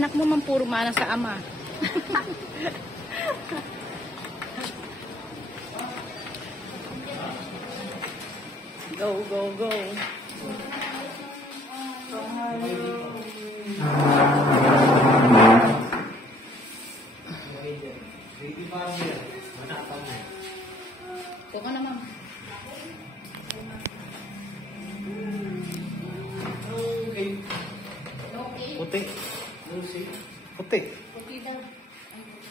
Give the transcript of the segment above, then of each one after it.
anak mo man puro mana sa ama. Go, go, go. Ito ka naman. Puti. Puti. Puti daw.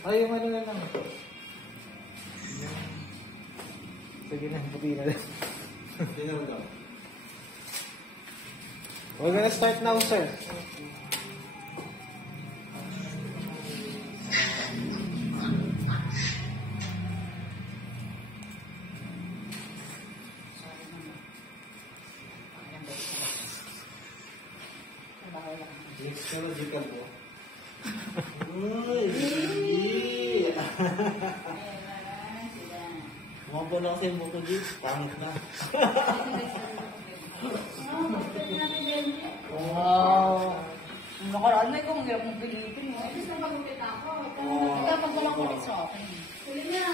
Ay, yung ano na lang. Sige na, puti na lang. We're gonna start now, sir. Mixological po. Uy! Sige! Kumampo na kasi yung buko dito. Pangit na. Wow! Nakaraan na ikaw, ang hirap mong pilitin mo. At least napagupit ako. Ikaw pag walang kulit sa akin. Kulit niya.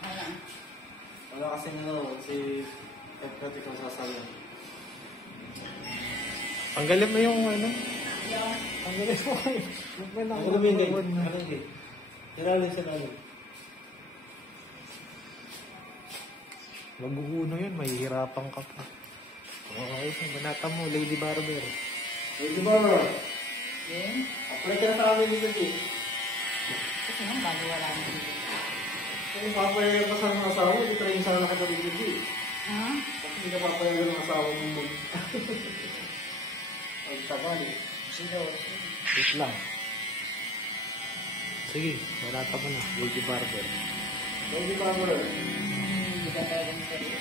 Okay lang. Wala kasi si Pagkat ikaw sasabihin. Tanggalin mo yung ano? Tanggalin mo kayo. Ang lumingay. Malingay. Tiralim sa lalim. Mag-uuno yun, mahihirapan ka pa. Okay, banata mo, Lady Barber. Lady Barber. Apply ka na sa amin dito, G. Kasi nang bago wala na dito. Kung papayagan ka sa mga asawa, ito rin sana ka dito, G. Ha? Kasi hindi ka papayagan ng asawa mo. Pagtabali. Sige. Wait lang. Sige, banata mo na, Lady Barber. Lady Barber. Hindi ka tayo ng sarili.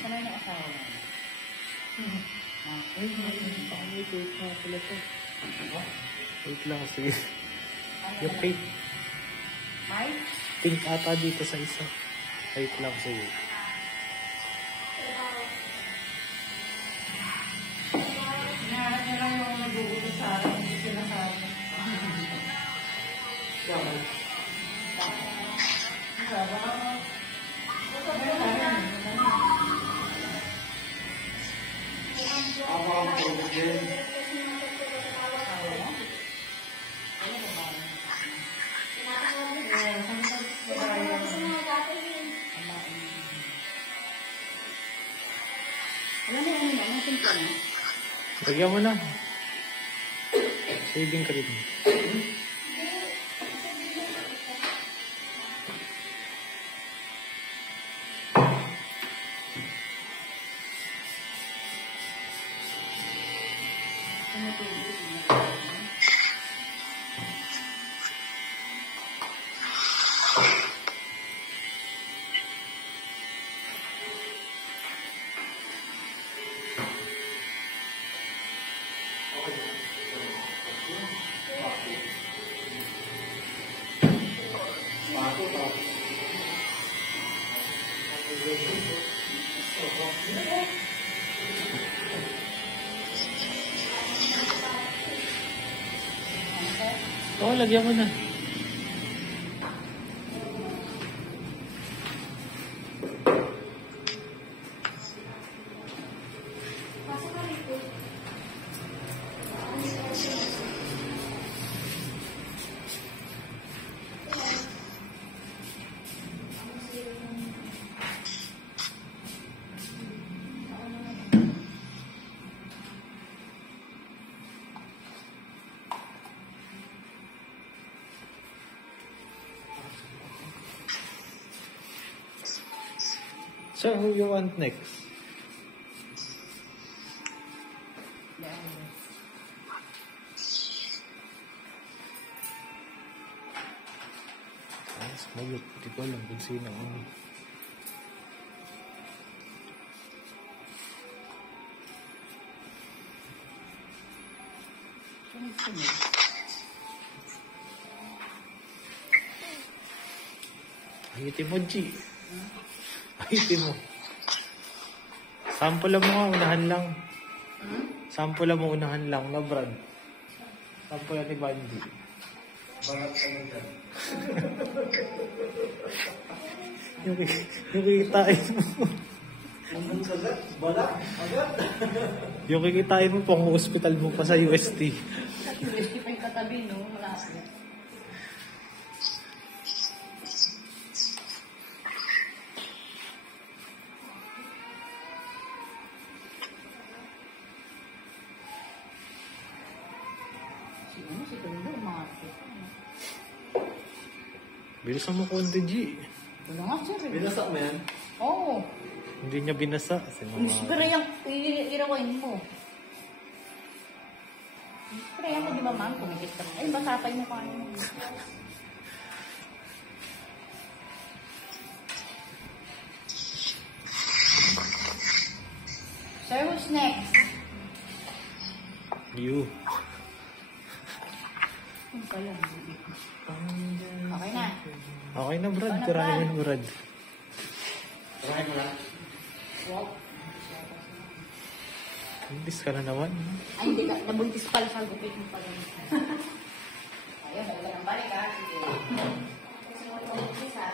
Ano yung asawa mo? Wait lang, sige. Yung pink. Mike? Pink ata dito sa isa. Wait lang, sige. Hinahanap niya lang yung nagugulo sa akin. Hindi sila sa akin. Ako ang tulog din. Alam mo ano naman, simple na. Lagyan mo na. Saving ka rin. Oo, lagyan mo na. So, who you want next? Ay, smayot. Hindi ko alam kung sino ang... Ayitin mo, G. Ayitin mo. Sample mo nga, unahan lang. Sample mo, unahan lang na, Brad. Sample ni Bandy. Balat ka na dyan. Yung kikitain mo. Nandun kagat? Balat? Agad? Yung kikitain mo pang hospital mo pa sa UST. Sa UST pa yung katabi, no? Malapit. Si Tondo, umakit. Bilisan mo konti, G. Wala nga, sir. Binasak mo yan? Oo. Hindi niya binasa. Pero yung irawain mo. Pero yan mo, di ba, ma'am? Kumikit ka. Ay, basapay mo kayo. Sir, who's next? You. Yung pala, hindi ko. Okay na. Okay na, Brad. Ano, Tirahin mo, Brad. Try mo lang. Wow. Imbis ka na naman. Ay, hindi ka. Nabuntis pala sa gupit mo pala. Ayun, wala ng balik, ha? Sige. Kasi mo nabuntis, ha?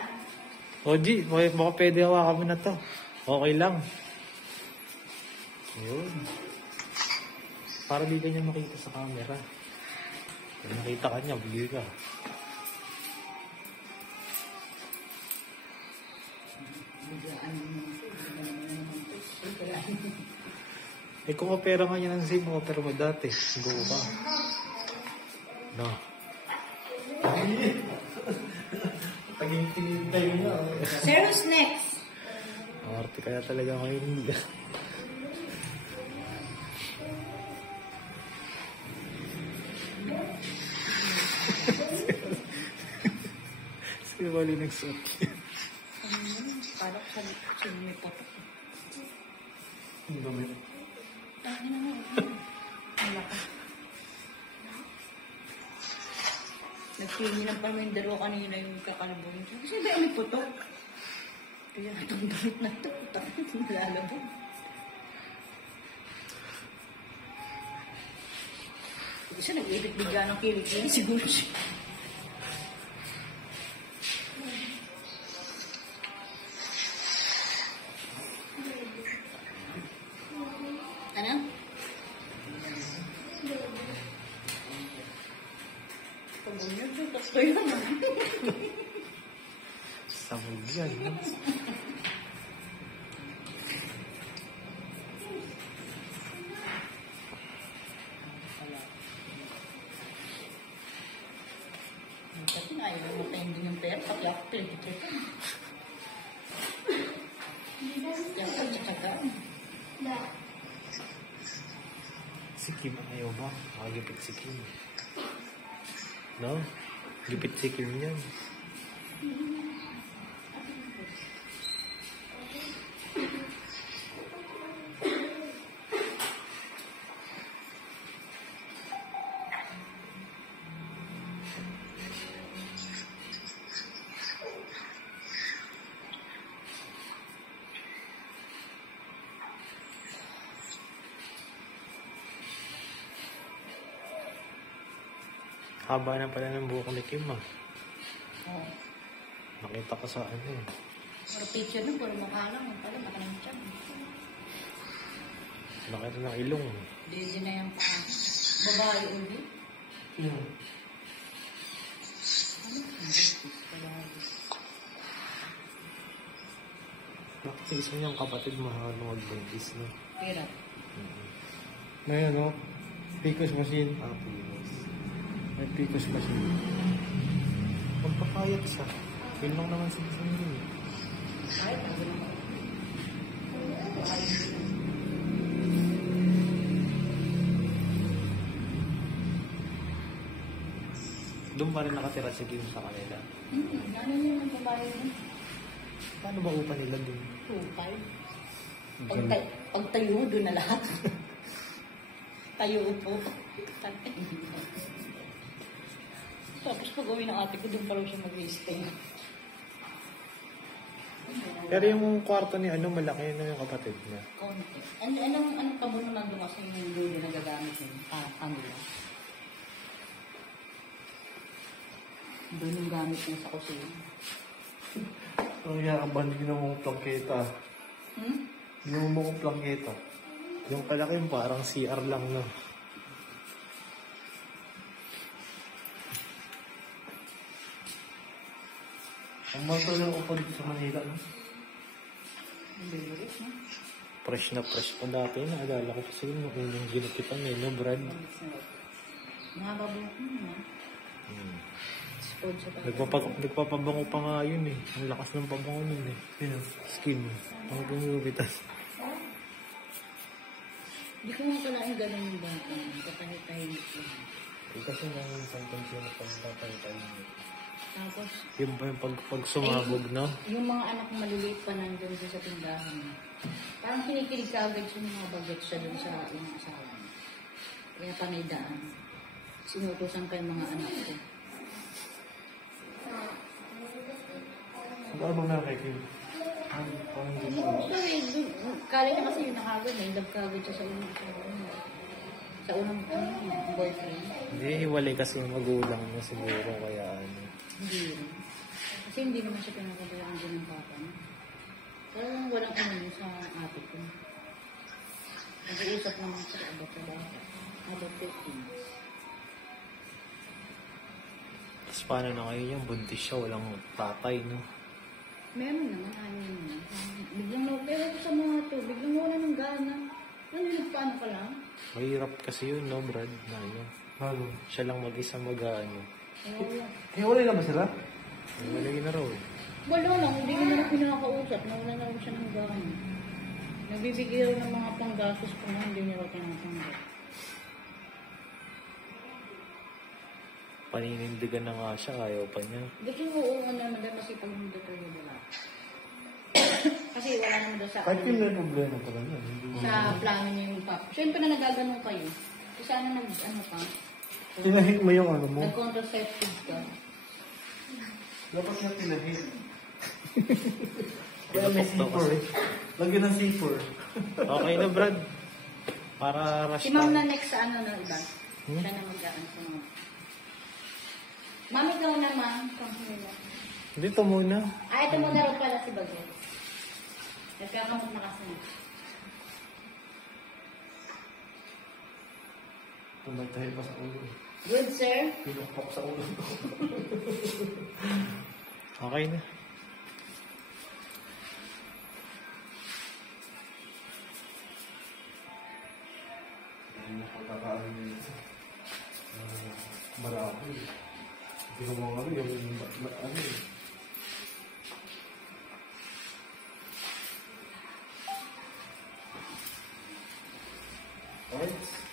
O, G. Baka pwede hawakan mo na to. Okay lang. Yun. Para di ka niya makita sa camera. Kung nakita ka niya, bigay ka. Eh kung opera nga niya ng SIM, opera mo dati. Go ka. No. Taging-tinintay mo na. Sir, who's next? Arte kaya talaga ngayon. Si Wally nagsuot. Parang sa may patok. Ang dumi. Ay, ano mo? Wala ka. Nag-filmi lang pa yung dalawa kanina yung kakalabong. Kasi ba may putok? Kaya itong damit na ito, putok na ito nilalabong. Kasi nag-edit bigla ng kilig-kilig siguro siya. Ano? Pag-unyag yung takto yun. Sabog yan. Kasi nga, ayaw mo tayong yung pera, pati ako pinag-check. Yan ka, tsaka Si Kim ayaw ba? Makagipit si Kim. No? Gipit si Kim yan. Haba na pala ng buhok ni Kim ah. Oo. Nakita ko sa ano eh. Pero picture na, puro mukha lang. Ang pala, makalang siya. Nakita ng ilong. Dizzy na yung paa. Babae ulit. Yeah. Bakit gusto niyang kapatid mahal mag-buntis na? Hirap. May ano, Picos machine. Pinos. May Picos machine. Magpapayat siya. Yun lang naman sa gusto niya. Ay, ano naman. Doon pa rin nakatira si Kim sa kanila. Hindi, ano yun ang babae mo? Paano ba upa nila doon? 2-5. Pag tayo, doon na lahat. Tayo po. Tapos pag uwi ng ate ko, doon pa rin siya mag-stay. Pero yung kwarto ni ano, malaki na yung kapatid niya. Konti. Anong tabo naman doon kasi yung dulo na gagamit yun? Kanila. Doon yung gamit niya sa kusina. Ang yakaban, ginawa mong plangketa. Ginawa mo kong plangketa. Yung kalaki parang CR lang, no? Ang mato ng upo dito sa Manila, no? Hindi ulit, no? Fresh na fresh pa dati. Naalala ko kasi yung unang ginukitan eh, no, Brad? Nakababulok mo na. Spoiled sa tayo. Nagpapabango pa nga yun eh. Ang lakas ng pabango nun eh. Yun, skin. Ang gumugupitan. Hindi ko nga kalain gano'n yung bata. Katahit-tahimik lang. Eh, kasi nang isang pansin na pagpapay-tay. Tapos, Yung ba yung pag sumabog, no? yung mga anak maliliit pa nandun sa tindahan. Parang kinikilig ka agad yung mga bagat siya dun sa yung asawa niya. Kaya panaydaan. Sinutusan pa yung mga anak ko. Ano bang nakakaikin? Kala niya kasi yung nakagod na, love kagod siya sa unang asawa niya. Sa unang boyfriend. Hindi, hiwalay kasi yung magulang mo siguro, kaya ano. Hindi rin. Kasi hindi naman siya pinakabalaan din ng papa niya. Parang walang ano sa ate ko. Nag-uusap naman sila about the bata. About 15. Tapos paano na ngayon yung buntis siya, walang tatay, no? Meron naman, ano naman. Biglang pero sa mga to, biglang wala ng gana. Ano yung paano ka lang? Mahirap kasi yun, no, Brad? Na yun. Ano? Siya lang mag-isa mag-ano. Wala. Hiwalay na ba sila? Hiwalay na raw eh. Wala lang, hindi mo na pinakausap. Nawala na rin siya ng gana. Nagbibigay raw ng mga panggastos kung hindi niya raw tinatanggap. Paninindigan na nga siya, ayaw pa niya. Gusto ko oo naman dahil masipag mo dito yung wala. Kasi wala naman daw sa Kahit yung may problema pa rin yan. sa plano niya yung papa. Siyempre na nagaganon kayo. Kasi sana ano pa, Tinahit mo yung ano mo. nag-contraceptive ka. Dapat na tinahit. Kaya may C4 eh. Lagyan ng C4. Okay na, Brad. Para rush Si ma'am tayo. na next sa ano na iba. Siya na mag-aan sa mga. Mami ikaw na ma'am. Dito muna. Ito muna rin pala si Bagay. Nagkakamot na kasi. Tumatahit pa sa ulo. Good sir. Pinukpok sa ulo. Okay na. Hindi nakakakaano yun. Marami. Hindi ko mga ano yung ano eh. Alright.